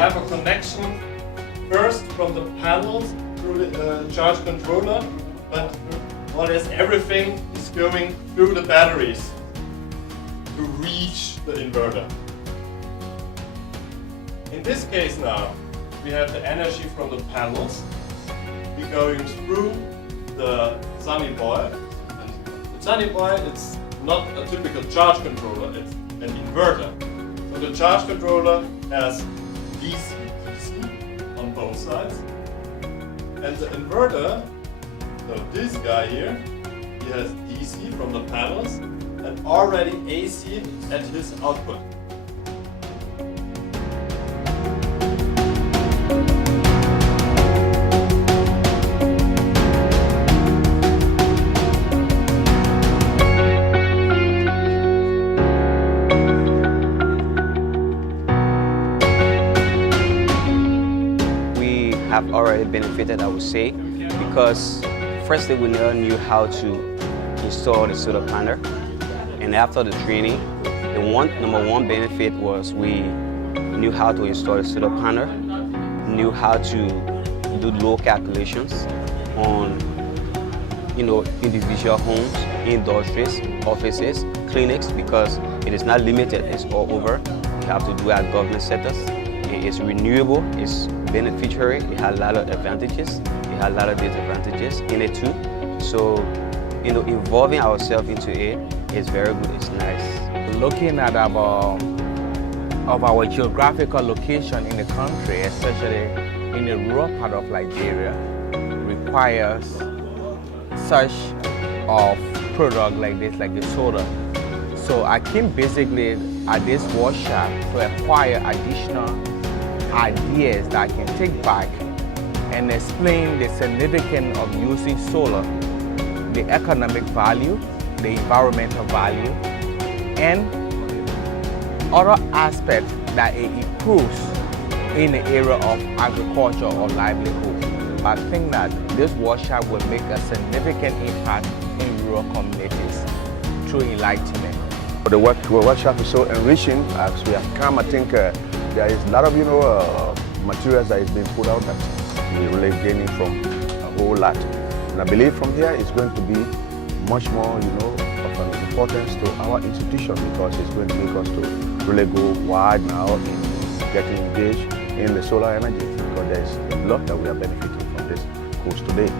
Have a connection first from the panels through the charge controller, but more or less everything is going through the batteries to reach the inverter. In this case now, we have the energy from the panels. We're going through the Sunny Boy. And the Sunny Boy, it's not a typical charge controller, it's an inverter. So the charge controller has DC on both sides, and the inverter, so this guy here, he has DC from the panels and already AC at his output. Have already benefited, I would say, because firstly we never knew how to install the solar panel, and after the training, the number one benefit was we knew how to install the solar panel, knew how to do load calculations on individual homes, industries, offices, clinics, because it is not limited, it's all over. We have to do our government sectors. It's renewable, it's beneficiary, it has a lot of advantages, it has a lot of disadvantages in it too. So, involving ourselves into it is very good, it's nice. Looking at our geographical location in the country, especially in the rural part of Liberia, requires such of product like this, like the solar. So I came basically at this workshop to acquire additional ideas that I can take back and explain the significance of using solar, the economic value, the environmental value, and other aspects that it improves in the area of agriculture or livelihood. I think that this workshop will make a significant impact in rural communities through enlightenment. The workshop is so enriching as we have come. I think there is a lot of materials that is being put out that we're really gaining from a whole lot. And I believe from here it's going to be much more of an importance to our institution, because it's going to make us to really go wide now in getting engaged in the solar energy, because there's a lot that we are benefiting from this course today.